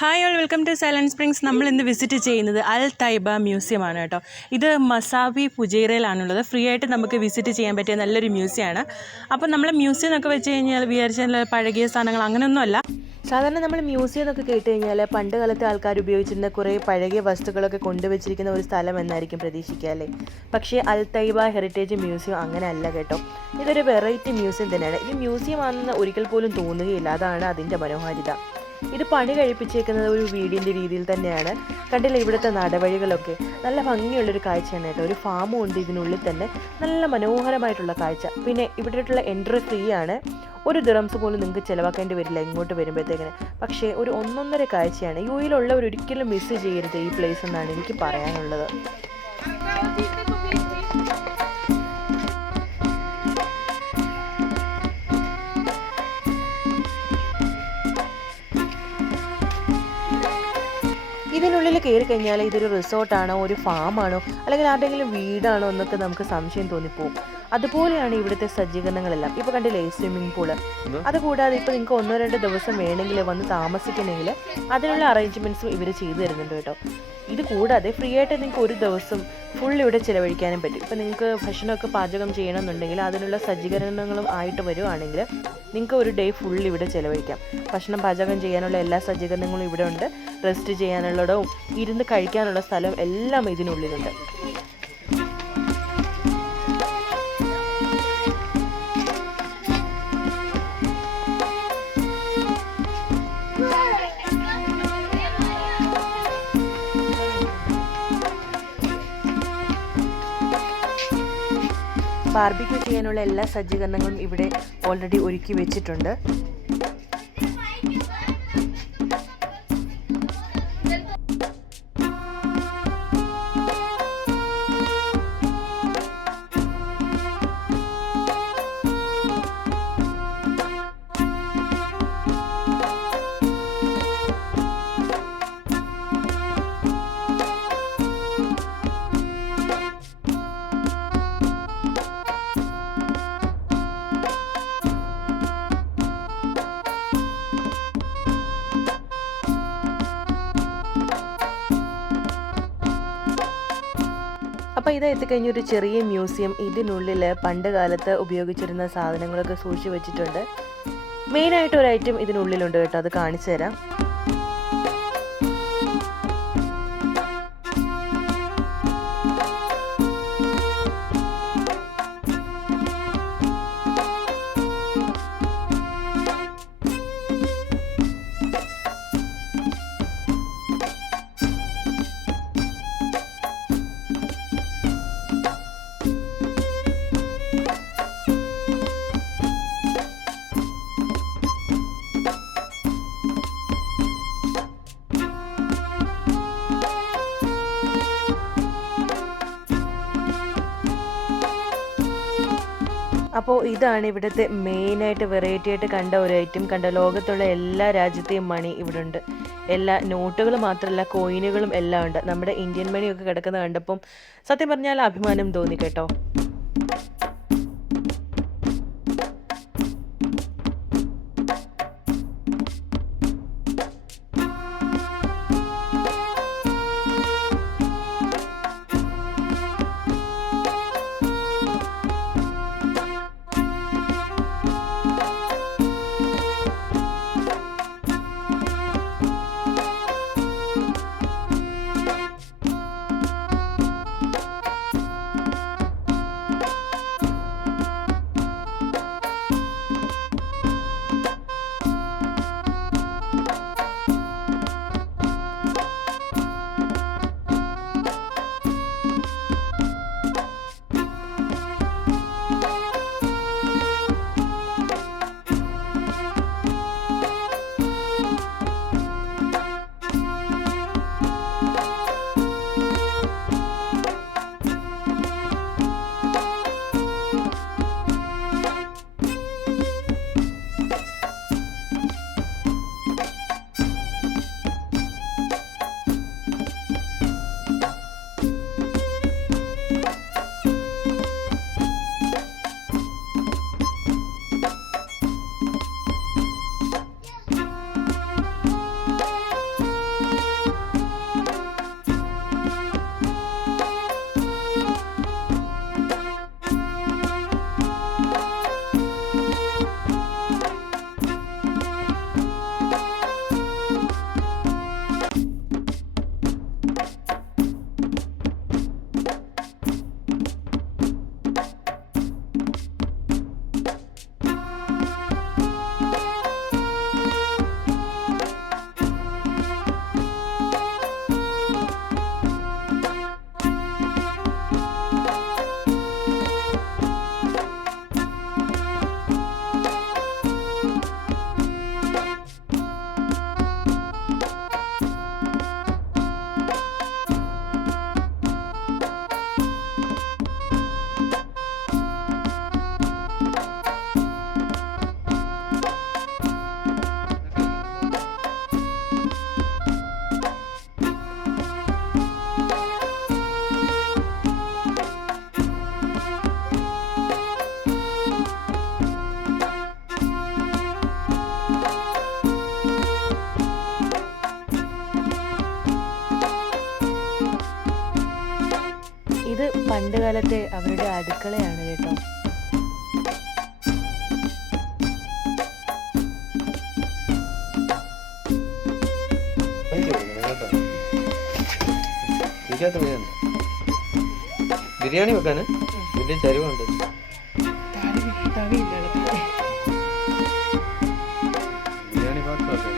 Hi all welcome to silent springs. നമ്മൾ ഇന്ന് visit ചെയ്യുന്നത് അൽ തൈബ മ്യൂസിയമാണ് കേട്ടോ. ഇത് മസാബി ഫുജൈറയിലാണുള്ളത്. ഫ്രീ ആയിട്ട് നമുക്ക് വിസിറ്റ് ചെയ്യാൻ പറ്റിയ നല്ലൊരു മ്യൂസിയമാണ്. അപ്പോൾ നമ്മൾ മ്യൂസിയം എന്നൊക്കെ വെച്ച് കഴിഞ്ഞാൽ വിചാരിച്ചാൽ പഴകിയ സാധനങ്ങൾ അങ്ങനെയൊന്നുമല്ല. സാധാരണ നമ്മൾ മ്യൂസിയം എന്നൊക്കെ കേട്ട് കഴിഞ്ഞാൽ പണ്ട് കാലത്തെ ആൾക്കാർ ഉപയോഗിച്ചിരുന്ന കുറേ പഴകിയ വസ്തുക്കളൊക്കെ കൊണ്ടുവച്ചിരിക്കുന്ന ഒരു സ്ഥലം എന്നായിരിക്കും പ്രതീക്ഷിക്കുക അല്ലേ. പക്ഷേ അൽ തൈബ ഹെറിറ്റേജ് മ്യൂസിയം അങ്ങനെ അല്ല കേട്ടോ. ഇതൊരു വെറൈറ്റി മ്യൂസിയം തന്നെയാണ്. ഇത് മ്യൂസിയം ആണെന്ന് ഒരിക്കൽ പോലും തോന്നുകയില്ല. അതാണ് അതിൻ്റെ മനോഹാരിത. ഇത് പണി കഴിപ്പിച്ചേക്കുന്നത് ഒരു വീടിൻ്റെ രീതിയിൽ തന്നെയാണ്. കണ്ടില്ല ഇവിടുത്തെ നടവഴികളൊക്കെ നല്ല ഭംഗിയുള്ളൊരു കാഴ്ചയാണ് കേട്ടോ. ഒരു ഫാമും ഉണ്ട് ഇതിനുള്ളിൽ തന്നെ, നല്ല മനോഹരമായിട്ടുള്ള കാഴ്ച. പിന്നെ ഇവിടെയുള്ള എൻട്രി ഫ്രീ ആണ്. ഒരു ദിറംസ് പോലും നിങ്ങൾക്ക് ചിലവാക്കേണ്ടി വരില്ല ഇങ്ങോട്ട് വരുമ്പോഴത്തേക്കിന്. പക്ഷേ ഒരു ഒന്നൊന്നര കാഴ്ചയാണ്. യു എയിലുള്ളവർ ഒരിക്കലും മിസ് ചെയ്യരുത് ഈ പ്ലേസ് എന്നാണ് എനിക്ക് പറയാനുള്ളത്. ഇതിനുള്ളിൽ കയറി കഴിഞ്ഞാൽ ഇതൊരു റിസോർട്ടാണോ ഒരു ഫാമാണോ അല്ലെങ്കിൽ ആരുടെയെങ്കിലും വീടാണോ എന്നൊക്കെ നമുക്ക് സംശയം തോന്നിപ്പോവും. അതുപോലെയാണ് ഇവിടുത്തെ സജ്ജീകരണങ്ങളെല്ലാം. ഇപ്പോൾ കണ്ടില്ലേ സ്വിമ്മിംഗ് പൂള്. അതുകൂടാതെ ഇപ്പോൾ നിങ്ങൾക്ക് 1-2 ദിവസം വേണമെങ്കിൽ വന്ന് താമസിക്കണമെങ്കിൽ അതിനുള്ള അറേഞ്ച്മെൻറ്റ്സും ഇവർ ചെയ്തു തരുന്നുണ്ട് കേട്ടോ. ഇത് കൂടാതെ ഫ്രീ ആയിട്ട് നിങ്ങൾക്ക് ഒരു ദിവസം ഫുൾ ഇവിടെ ചിലവഴിക്കാനും പറ്റും. ഇപ്പോൾ നിങ്ങൾക്ക് ഭക്ഷണമൊക്കെ പാചകം ചെയ്യണമെന്നുണ്ടെങ്കിൽ അതിനുള്ള സജ്ജീകരണങ്ങളും ആയിട്ട് വരുവാണെങ്കിൽ നിങ്ങൾക്ക് ഒരു ഡേ ഫുൾ ഇവിടെ ചിലവഴിക്കാം. ഭക്ഷണം പാചകം ചെയ്യാനുള്ള എല്ലാ സജ്ജീകരണങ്ങളും ഇവിടെ ഉണ്ട്. റെസ്റ്റ് ചെയ്യാനുള്ളതും ഇരുന്ന് കഴിക്കാനുള്ള സ്ഥലം എല്ലാം ഇതിനുള്ളിലുണ്ട്. ബാർബിക്യൂ ചെയ്യാനുള്ള എല്ലാ സജ്ജീകരണങ്ങളും ഇവിടെ ഓൾറെഡി ഒരുക്കി വെച്ചിട്ടുണ്ട്. അപ്പോൾ ഇത് എത്തിക്കഴിഞ്ഞ ഒരു ചെറിയ മ്യൂസിയം. ഇതിനുള്ളിൽ പണ്ട് കാലത്ത് ഉപയോഗിച്ചിരുന്ന സാധനങ്ങളൊക്കെ സൂക്ഷിച്ചു വെച്ചിട്ടുണ്ട്. മെയിനായിട്ട് ഒരു ഐറ്റം ഇതിനുള്ളിലുണ്ട് കേട്ടോ, അത് കാണിച്ചു തരാം. അപ്പോൾ ഇതാണ് ഇവിടുത്തെ മെയിനായിട്ട് വെറൈറ്റി ആയിട്ട് കണ്ട ഒരു ഐറ്റം. കണ്ട ലോകത്തുള്ള എല്ലാ രാജ്യത്തെയും മണി ഇവിടെ ഉണ്ട്. എല്ലാ നോട്ടുകൾ മാത്രമല്ല കോയിനുകളും എല്ലാം ഉണ്ട്. നമ്മുടെ ഇന്ത്യൻ മണിയൊക്കെ കിടക്കുന്നത് കണ്ടപ്പം സത്യം പറഞ്ഞാൽ അഭിമാനം തോന്നി കേട്ടോ. പണ്ടുകാലത്തെ അവരുടെ അടുക്കളയാണ് കേട്ടോ. ബിരിയാണി വെക്കാന് വലിയ ചരിവുണ്ട്. ബിരിയാണി പാത്രമൊക്കെ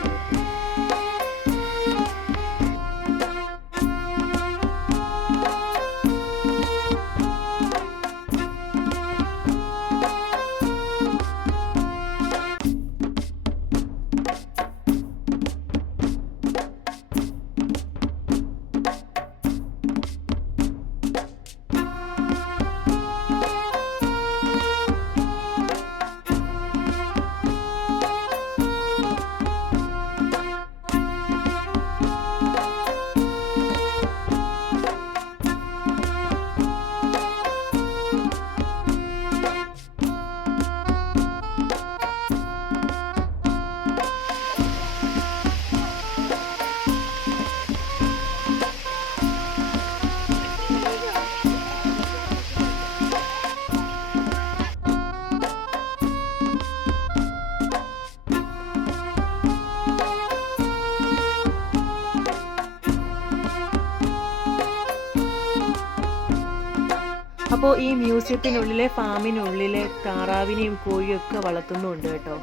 അപ്പോൾ ഈ മ്യൂസിയത്തിനുള്ളിലെ ഫാമിനുള്ളിലെ താറാവിനെയും കോഴിയും ഒക്കെ വളർത്തുന്നുണ്ട് കേട്ടോ.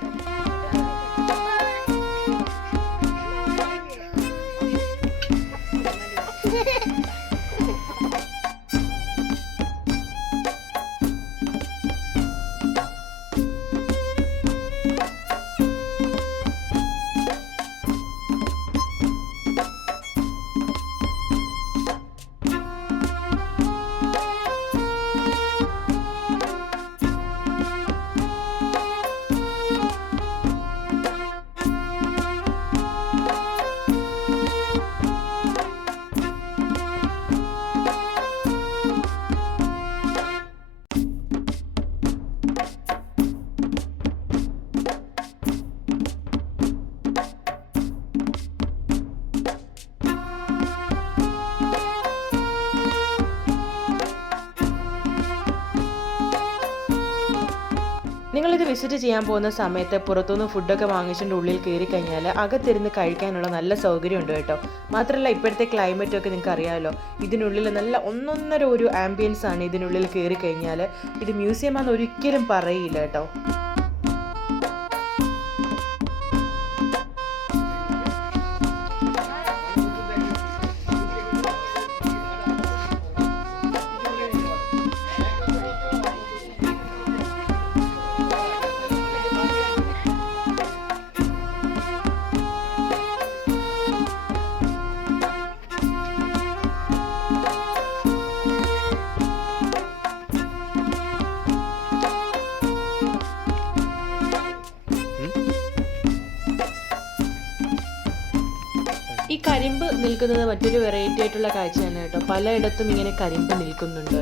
നിങ്ങളിത് വിസിറ്റ് ചെയ്യാൻ പോകുന്ന സമയത്ത് പുറത്തുനിന്ന് ഫുഡൊക്കെ വാങ്ങിച്ചിട്ട് ഉള്ളിൽ കയറി കഴിഞ്ഞാൽ അകത്തിരുന്ന് കഴിക്കാനുള്ള നല്ല സൗകര്യമുണ്ട് കേട്ടോ. മാത്രമല്ല ഇപ്പോഴത്തെ ക്ലൈമറ്റൊക്കെ നിങ്ങൾക്ക് അറിയാമല്ലോ, ഇതിനുള്ളിൽ നല്ല ഒന്നൊന്നര ഒരു ആംബിയൻസ് ആണ് ഇതിനുള്ളിൽ കയറി കഴിഞ്ഞാൽ. ഇത് മ്യൂസിയമാണെന്ന് ഒരിക്കലും പറയില്ല കേട്ടോ. ഈ കരിമ്പ് നിൽക്കുന്നത് മറ്റൊരു വെറൈറ്റി ആയിട്ടുള്ള കാഴ്ചയാണ് കേട്ടോ. പലയിടത്തും ഇങ്ങനെ കരിമ്പ് നിൽക്കുന്നുണ്ട്.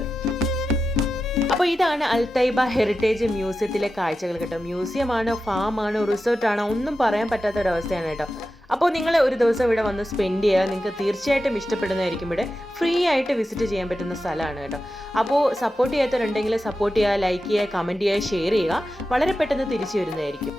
അപ്പോൾ ഇതാണ് അൽ തൈബ ഹെറിറ്റേജ് മ്യൂസിയത്തിലെ കാഴ്ചകൾ കേട്ടോ. മ്യൂസിയമാണോ, ഫാമാണോ, റിസോർട്ടാണോ ഒന്നും പറയാൻ പറ്റാത്തൊരവസ്ഥയാണ് കേട്ടോ. അപ്പോൾ നിങ്ങൾ ഒരു ദിവസം ഇവിടെ വന്ന് സ്പെൻഡ് ചെയ്യുക, നിങ്ങൾക്ക് തീർച്ചയായിട്ടും ഇഷ്ടപ്പെടുന്നതായിരിക്കും. ഇവിടെ ഫ്രീ ആയിട്ട് വിസിറ്റ് ചെയ്യാൻ പറ്റുന്ന സ്ഥലമാണ് കേട്ടോ. അപ്പോൾ സപ്പോർട്ട് ചെയ്യാത്തവരുണ്ടെങ്കിൽ സപ്പോർട്ട് ചെയ്യുക, ലൈക്ക് ചെയ്യുക, കമൻറ്റ് ചെയ്യുക, ഷെയർ ചെയ്യുക. വളരെ പെട്ടെന്ന് തിരിച്ചു വരുന്നതായിരിക്കും.